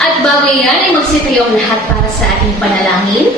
At bago yan ay magsitayo ang lahat para sa ating panalangin.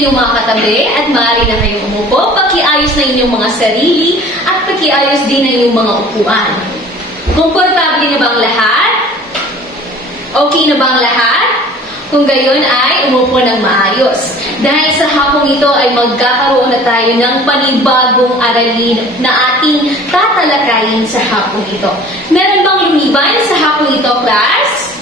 Tapikin na yung mga katabi at maaari na kayong umupo, pakiayos na inyong mga sarili at pakiayos din na yung mga upuan. Komportable na bang lahat? Okay na bang lahat? Kung gayon ay umupo ng maayos. Dahil sa hapong ito ay magkakaroon na tayo ng panibagong aralin na ating tatalakayin sa hapong ito. Meron bang lumiban sa hapong ito, class?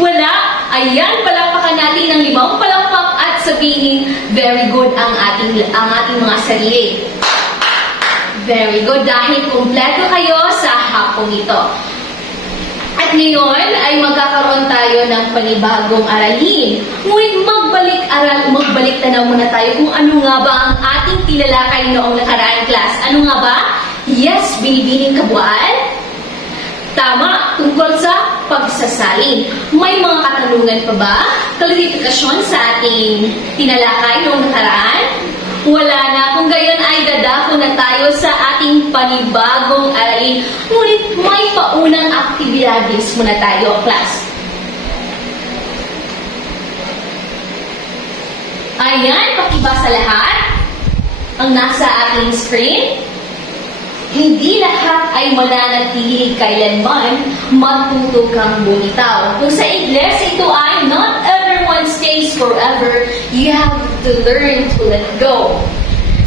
Wala. Ayan, palakpakan natin ng limang palakpak at sabihin, very good ang ating, ang ating mga sarili. Very good dahil kumpleto kayo sa hapong ito. At ngayon ay magkakaroon tayo ng panibagong aralin. Ngunit magbalik aral, magbalik tanaw muna tayo kung ano nga ba ang ating tinalakay noong nakaraang class. Ano nga ba? Yes, binibining kabuuan. Tama, tungkol sa pagsasalin. May mga katanungan pa ba? Klarifikasyon sa ating tinalakay noong nakaraan? Wala na. Kung gayon ay dadako na tayo sa ating panibagong aralin. Ngunit may paunang aktibidades muna tayo, class. Ayan, pakibasa lahat ang nasa ating screen. Hindi lahat ay mananatili kailanman matuto kang bumitaw. Kung sa Ingles, ito ay not everyone stays forever. You have to learn to let go.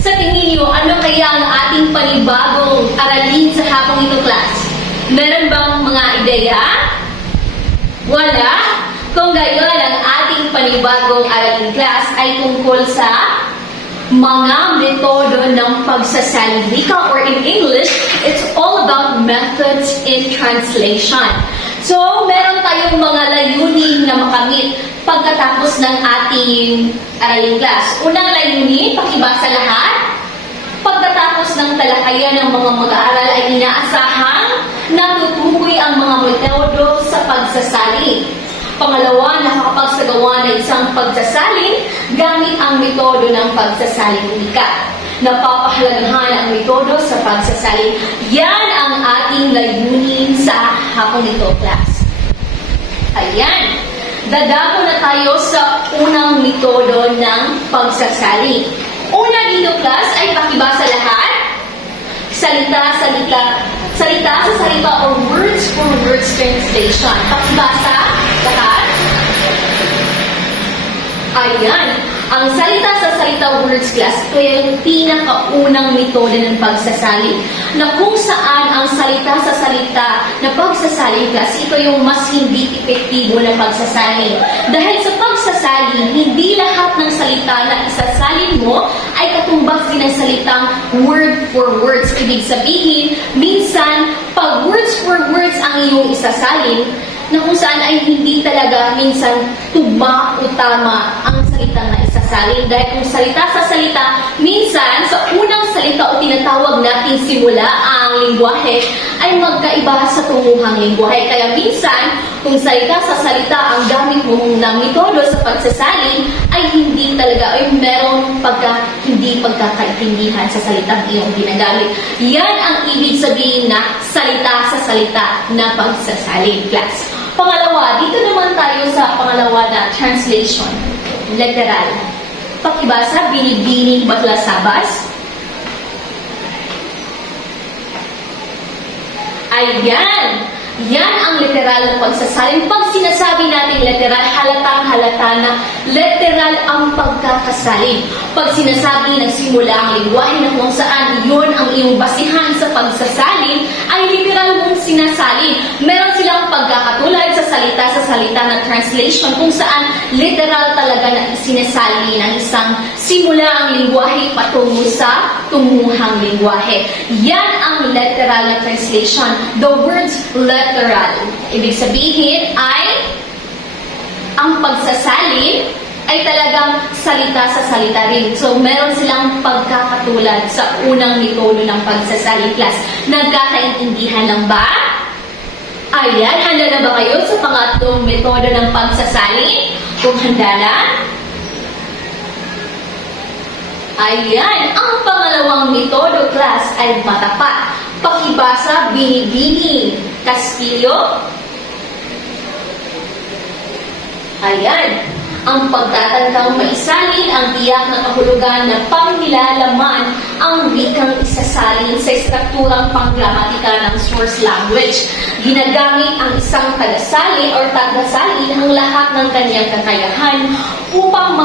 Sa tingin niyo, ano kaya ang ating panibagong aralin sa hapong ito, class? Meron bang mga ideya? Wala? Kung gayon, ang ating panibagong aralin class ay tungkol sa mga metodo ng pagsasalita or in English, it's all about methods in translation. So, meron tayong mga layunin na makamit pagkatapos ng ating aralin class. Unang layunin, pakibasa lahat. Pagkatapos ng talakayan ng mga mag-aaral ay inaasahang natutukoy ang mga metodo sa pagsasalin. Pangalawa, nakapagsagawa ng isang pagsasalin gamit ang metodo ng pagsasalin wika. Napapahalagahan ang metodo sa pagsasalin. Yan ang ating layunin sa hapong ito, class. Ayan. Dadako na tayo sa unang metodo ng pagsasalin. Una dito, class, ay pakibasa lahat. Salita, salita, salita sa salita or words for words translation. Pakibasa lahat. Ayan. Ang salita sa salita words class, ito yung pinakaunang metodo ng pagsasalin na kung saan ang salita sa salita na pagsasalin class, ito yung mas hindi epektibo na pagsasalin. Dahil sa pagsasalin, hindi lahat ng salita na isasalin mo ay katumbas din ng salitang word for words. Ibig sabihin, minsan, pag words for words ang iyong isasalin na kung saan ay hindi talaga minsan tugma o tama ang salitang na isasalin. Dahil kung salita sa salita, minsan sa unang salita o tinatawag nating simula ang lingwahe ay magkaiba sa tunguhang lingwahe. Kaya minsan, kung salita sa salita ang gamit mo ng metodo sa pagsasalin, ay hindi talaga, ay meron pagka, hindi pagkakaintindihan sa salitang iyong ginagamit. Yan ang ibig sabihin na salita sa salita na pagsasalin, class. Pangalawa, dito naman tayo sa pangalawa na translation, literal. Pakibasa, binibining batlasabas. Ayan! Yan ang literal na pagsasalin. Pag sinasabi natin literal, halatang halata na literal ang pagkakasalin. Pag sinasabi ng simula ang lingwahe na kung saan yun ang iyong basihan sa pagsasalin, ay literal mong sinasalin. Meron silang pagkakatulad sa salita sa salita na translation kung saan literal talaga na sinasali ng isang simula ang lingwahe patungo sa tumuhang lingwahe. Yan ang literal na translation. The words literal. Ibig sabihin ay ang pagsasalin ay talagang salita sa salita rin. So, meron silang pagkakatulad sa unang metodo ng pagsasalin class. Nagkakaintindihan lang ba? Ayan, handa na ba kayo sa pangatlong metodo ng pagsasalin? Kung handa na, Ayan, ang pangalawang metodo class ay matapat. Pakibasa, binibini. Castillo. Ayan, ang pagtatangkang maisalin ang tiyak na kahulugan na pangilalaman ang wikang isasalin sa estrukturang panggramatika ng source language. Ginagamit ang isang tagasali or tagasalin ang lahat ng kanyang kakayahan upang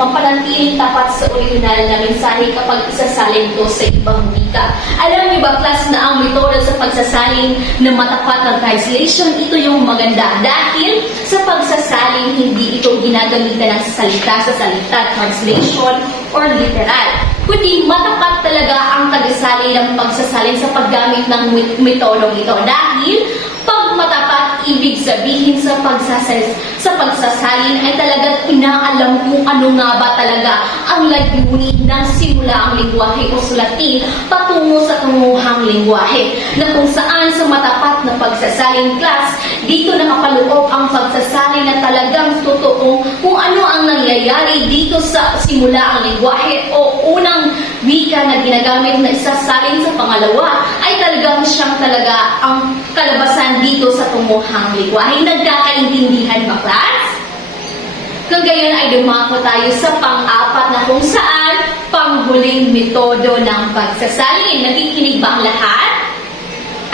mapanatiling tapat sa original na mensahe kapag isasalin ito sa ibang wika. Alam niyo ba, class, na ang metodo sa pagsasalin na matapat ng translation, ito yung maganda. Dahil sa pagsasalin, hindi ito ginagamitan ng salita sa salita, translation, or literal. Kundi matapat talaga ang tagasali ng pagsasalin sa paggamit ng metodong ito. Dahil pag matapat, ibig sabihin sa pagsasal sa pagsasalin ay talagang inaalam kung ano nga ba talaga ang layunin ng simula ang lingwahe o sulatin patungo sa tunguhang lingwahe na kung saan sa matapat na pagsasalin class, dito nakapaloob ang pagsasalin na talagang totoo kung ano ang nangyayari dito sa simula ang lingwahe o unang wika na ginagamit na isasalin sa pangalawa ay talagang siyang talaga ang kalabasan dito sa tumuhang lingwahe. Nagkakaintindihan ba, class? Kung gayon ay dumako tayo sa pang-apat na kung saan panghuling metodo ng pagsasalin. Nakikinig ba ang lahat?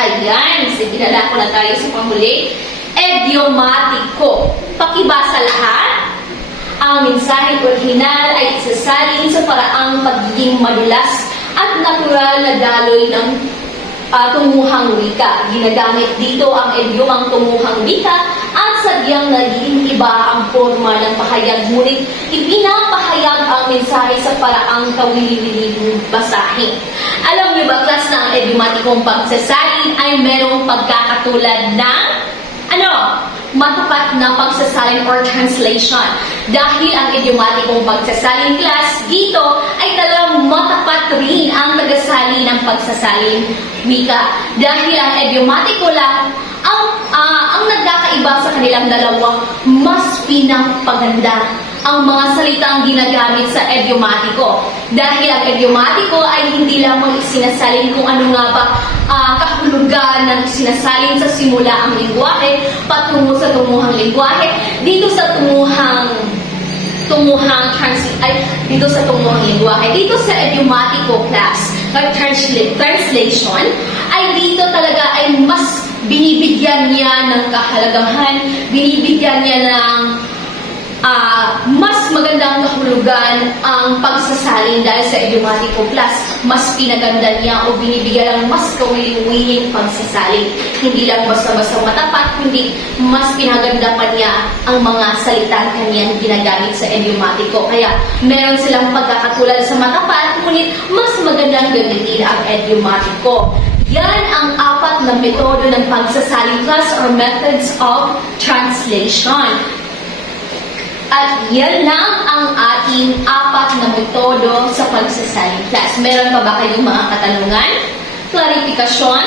Ayan, na ko na tayo sa panghuli. Idiomatiko. Pakibasa lahat. Ang mensahe orihinal ay isasalin sa paraang pagiging madulas at natural na daloy ng ah, tumuhang wika. Ginagamit dito ang idiomang tumuhang wika at sadyang naging iba ang forma ng pahayag. Ngunit ipinapahayag ang mensahe sa paraang kawili-wiling basahin. Alam niyo ba, class, na ang idiomatikong pagsasalin ay merong pagkakatulad ng ano? Matapat na pagsasalin or translation. Dahil ang idiomatikong pagsasalin class dito ay talagang matapat rin ang tagasali ng pagsasalin wika. Dahil ang idiomatiko lang ang ah, ang nagkakaiba sa kanilang dalawa, mas pinapaganda ang mga salitang ginagamit sa idiomatiko. Dahil ang idiomatiko ay hindi lamang isinasalin kung ano nga ba ah, kahulugan ng sinasalin sa simula ang lingwahe patungo sa tumuhang lingwahe. Dito sa tumuhang tumuhang trans ay dito sa tumuhang lingwahe. Dito sa idiomatiko class, or transla- translation, ay dito talaga ay mas binibigyan niya ng kahalagahan, binibigyan niya ng ah, mas magandang kahulugan ang pagsasalin dahil sa idiomatiko plus mas pinaganda niya o binibigyan ng mas kawiling-wiling pagsasalin. Hindi lang basta-basta matapat, kundi mas pinaganda pa niya ang mga salita kanyang ginagamit sa idiomatiko. Kaya meron silang pagkakatulad sa matapat, ngunit mas magandang gamitin ang idiomatiko. Yan ang apat na metodo ng pagsasalin class or methods of translation. At yan lang ang ating apat na metodo sa pagsasaling class. Meron pa ba kayong mga katanungan? Klarifikasyon?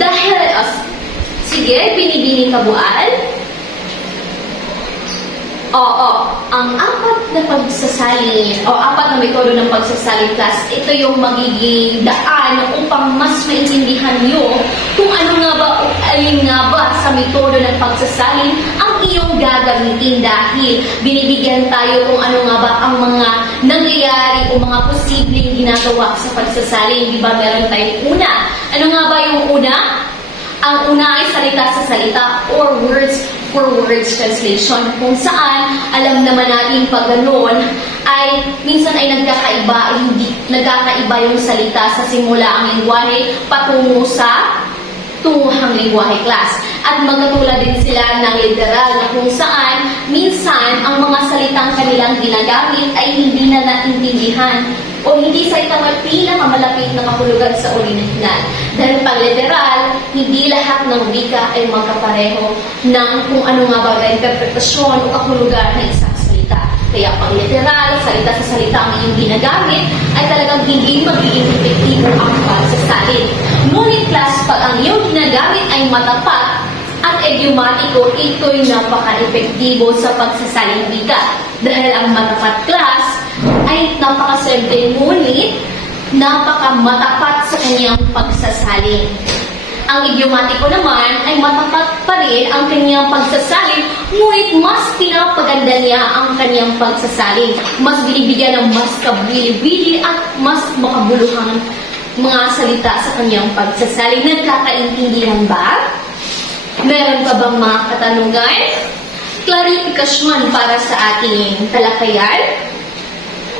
Dahil, as, sige, binibining kabual? Oo, ang apat na pagsasalin o apat na metodo ng pagsasalin class, ito yung magiging daan upang mas maintindihan nyo kung ano nga ba o alin nga ba sa metodo ng pagsasalin ang iyong gagamitin dahil binibigyan tayo kung ano nga ba ang mga nangyayari o mga posibleng ginagawa sa pagsasalin. Di ba meron tayong una? Ano nga ba yung una? Ang una ay salita sa salita or words for words translation kung saan alam naman natin pag ganun ay minsan ay nagkakaiba hindi nagkakaiba yung salita sa simula ang lingwahe patungo sa tunguhang lingwahe class. At magkatulad din sila ng literal na kung saan minsan ang mga salitang kanilang ginagamit ay hindi na naintindihan o hindi sa itang pinakamalapit na kahulugan sa original. Dahil pag literal, hindi lahat ng wika ay magkapareho ng kung ano nga ba interpretasyon o kahulugan ng isang salita. Kaya pag literal, salita sa salita ang iyong ginagamit, ay talagang hindi magiging epektibo ang pagsasalin. Ngunit class, pag ang iyong ginagamit ay matapat at idiomatiko, ito'y napaka-epektibo sa pagsasaling wika. Dahil ang matapat class ay napakasimple ngunit napaka-matapat sa kanyang pagsasalin. Ang idiomatiko naman ay matapat pa rin ang kanyang pagsasalin, ngunit mas pinapaganda niya ang kanyang pagsasalin. Mas binibigyan ng mas kabili-bili at mas makabuluhang mga salita sa kanyang pagsasalin. Nagkakaintindihan ba? Meron pa bang mga katanungan? Klarifikasyon para sa ating talakayan?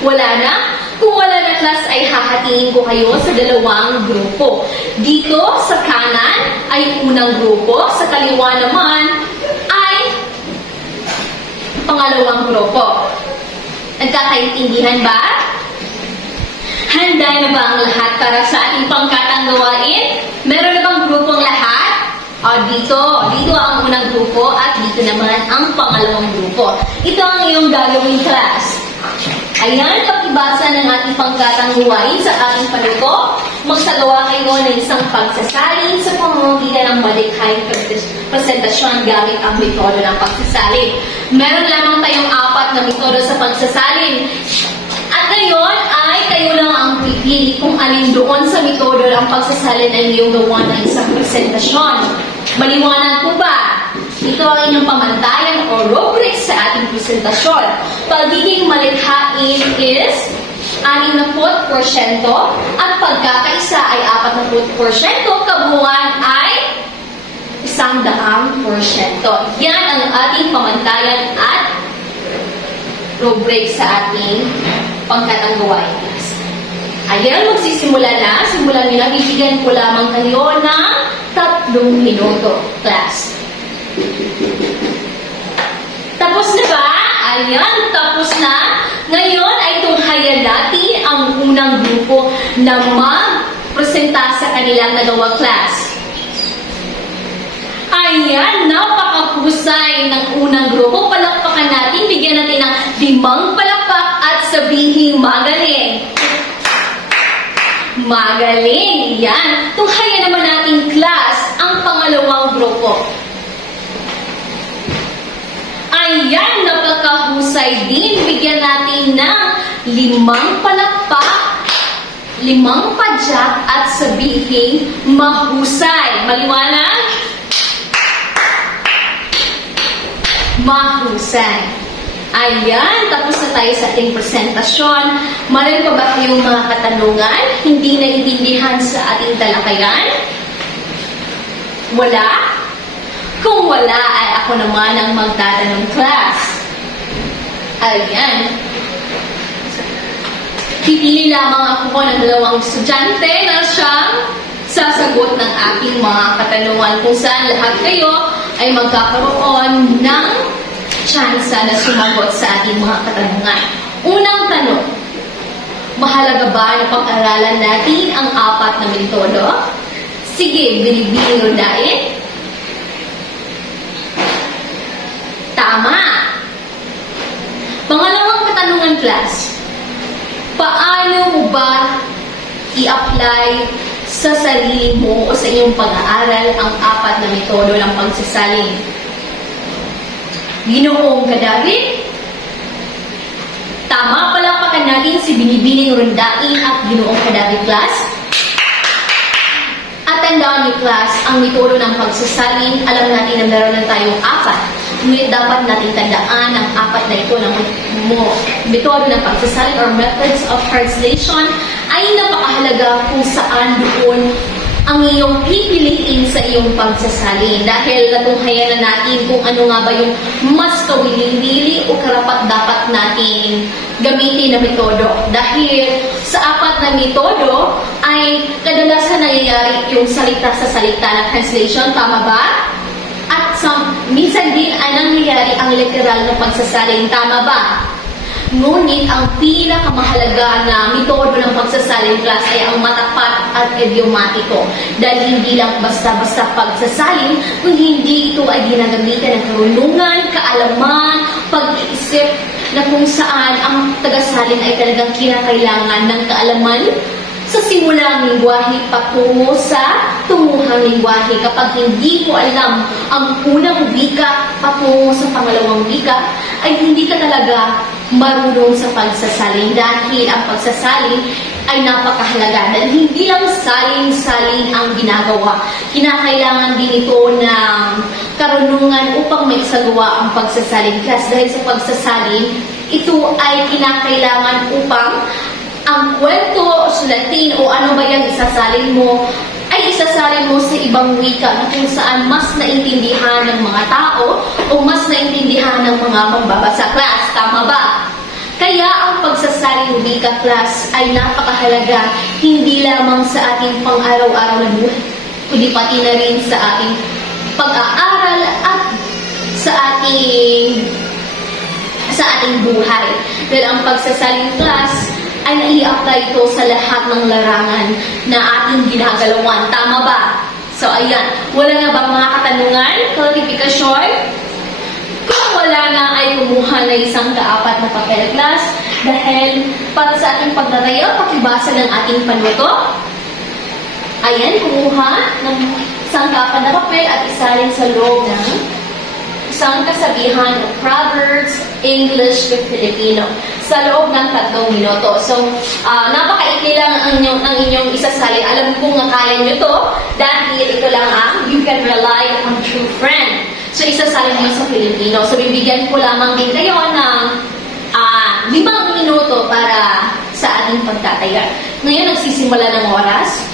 Wala na? Kung wala na class ay hahatiin ko kayo sa dalawang grupo. Dito sa kanan ay unang grupo, sa kaliwa naman ay pangalawang grupo. Nagkakaintindihan ba? Handa na ba ang lahat para sa ating pangkatang gawain? Meron na bang grupong lahat? O, dito. Dito ang unang grupo at dito naman ang pangalawang grupo. Ito ang iyong gagawin class. Ayan, pakibasa ng ating pangkatang gawain sa ating panuko. Magsagawa kayo ng isang pagsasalin sa pamamagitan ng malikhaing pres- presentasyon gamit ang metodo ng pagsasalin. Meron lamang tayong apat na metodo sa pagsasalin. At ngayon ay kayo lang ang pipili kung alin doon sa metodo ng pagsasalin ay iyong gawa ng isang presentasyon. Maliwanag po ba? Ito ang inyong pamantayan o rubric sa ating presentasyon. Pagiging malikhain is 60% at pagkakaisa ay 40%, kabuuan ay isang daang porsyento. Yan ang ating pamantayan at rubric sa ating pangkatang gawain class. Ayan, magsisimula na. Simulan nyo na. Bibigyan ko lamang kayo ng tatlong minuto class. Tapos na ba? Ayan, tapos na. Ngayon ay tunghayan natin ang unang grupo na mag-presenta sa kanilang nagawa class. Ayan, napakahusay ng unang grupo. Palakpakan natin, bigyan natin ng limang palakpak at sabihin magaling. Magaling! Yan. Tunghayan naman natin class ang pangalawang grupo. Ayan, napakahusay din. Bigyan natin ng limang palakpak, limang padyak at sabihin mahusay. Maliwanag? Mahusay. Ayan, tapos na tayo sa ating presentasyon. Meron pa ba kayong mga katanungan? Hindi naiintindihan sa ating talakayan? Wala? Kung wala, ay ako naman ang magtatanong class. Ayan. Pipili lamang ako ng dalawang estudyante na siyang sasagot ng aking mga katanungan kung saan lahat kayo ay magkakaroon ng tsansa na sumagot sa ating mga katanungan. Unang tanong, mahalaga ba na pag-aralan natin ang apat na metodo? Sige, binibiro dahil. Tama! Pangalawang katanungan, class. Paano mo ba i-apply sa sarili mo o sa iyong pag-aaral ang apat na metodo ng pagsasaling? Ginoong Kadavid, Tama palakpakan natin si Binibining Rondain at Ginoong Kadavid class. At tandaan niyo class, ang metodo ng pagsasalin, alam natin na meron na tayong apat. Ngunit dapat natin tandaan ang apat na ito ng mo, metodo ng pagsasalin or methods of translation ay napakahalaga kung saan doon ang iyong pipiliin sa iyong pagsasalin dahil natunghayan na natin kung ano nga ba yung mas kawili-wili o karapat-dapat natin gamitin na metodo. Dahil sa apat na metodo ay kadalasan nangyayari yung salita sa salita na translation, tama ba? At sa, minsan din ay nangyayari ang literal na pagsasalin, tama ba? Ngunit ang pinakamahalaga na metodo ng pagsasalin class ay ang matapat at idiomatiko. Dahil hindi lang basta-basta pagsasalin, kung hindi ito ay ginagamitan ng karunungan, kaalaman, pag-iisip na kung saan ang tagasalin ay talagang kinakailangan ng kaalaman sa simulang lingwahe patungo sa tunguhang lingwahe. Kapag hindi mo alam ang unang wika patungo sa pangalawang wika, ay hindi ka talaga marunong sa pagsasalin dahil ang pagsasalin ay napakahalaga dahil hindi lang salin-salin ang ginagawa. Kinakailangan din ito ng karunungan upang may isagawa ang pagsasalin. Kasi dahil sa pagsasalin, ito ay kinakailangan upang ang kwento, sulatin o ano ba yung isasalin mo isasalin mo sa ibang wika na kung saan mas naintindihan ng mga tao o mas naintindihan ng mga mambabasa class. Tama ba? Kaya ang pagsasalin wika class ay napakahalaga hindi lamang sa ating pang-araw-araw na buhay, kundi pati na rin sa ating pag-aaral at sa ating sa ating buhay. Dahil ang pagsasalin class ay nai-apply ito sa lahat ng larangan na ating ginagalawan. Tama ba? So, ayan. Wala na bang mga katanungan? Clarification? Kung wala na ay kumuha na isang kaapat na papel class dahil para sa ating pagdadayo, pakibasa ng ating panuto. Ayan, kumuha ng isang kaapat na papel at isalin sa loob ng isang kasabihan o Proverbs, English to Filipino sa loob ng tatlong minuto. So, ah, napakaikli lang ang inyong, ang inyong isasalin. Alam kong nga kaya nyo to dahil ito lang ang you can rely on true friend. So, isasalin nyo sa Filipino. So, bibigyan ko lamang din kayo ng ah, limang minuto para sa ating pagtataya. Ngayon, nagsisimula ng oras.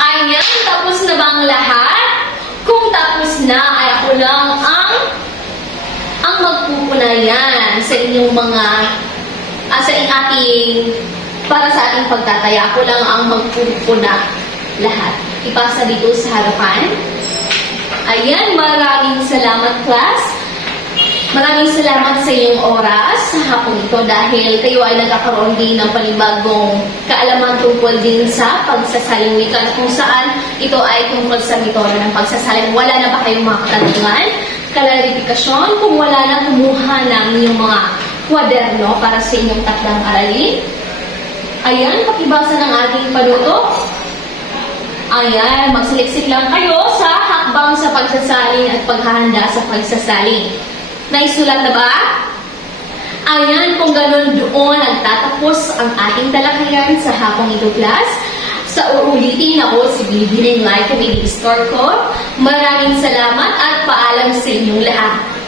Ayan, tapos na ba ang lahat? Kung tapos na, ay ako lang ang ang magpupunayan sa inyong mga ah, sa ating para sa ating pagtataya. Ako lang ang magpupuna lahat. Ipasa dito sa harapan. Ayan, maraming salamat class. Maraming salamat sa iyong oras sa hapon ito dahil kayo ay nagkakaroon din ng panibagong kaalaman tungkol din sa pagsasaling wika kung saan ito ay tungkol sa metodo ng pagsasaling. Wala na ba kayong mga katanungan? Klarifikasyon? Kung wala na, kumuha ng inyong mga kwaderno para sa inyong takdang aralin. Ayan, pakibasa ng ating panuto. Ayan, magsiliksik lang kayo sa hakbang sa pagsasalin at paghahanda sa pagsasalin. Naisulat na ba? Ayan, kung ganun doon nagtatapos ang ating talakayan sa hapong ito class. Sa uulitin ako si Bibiling Life Committee Store ko. Maraming salamat at paalam sa inyong lahat.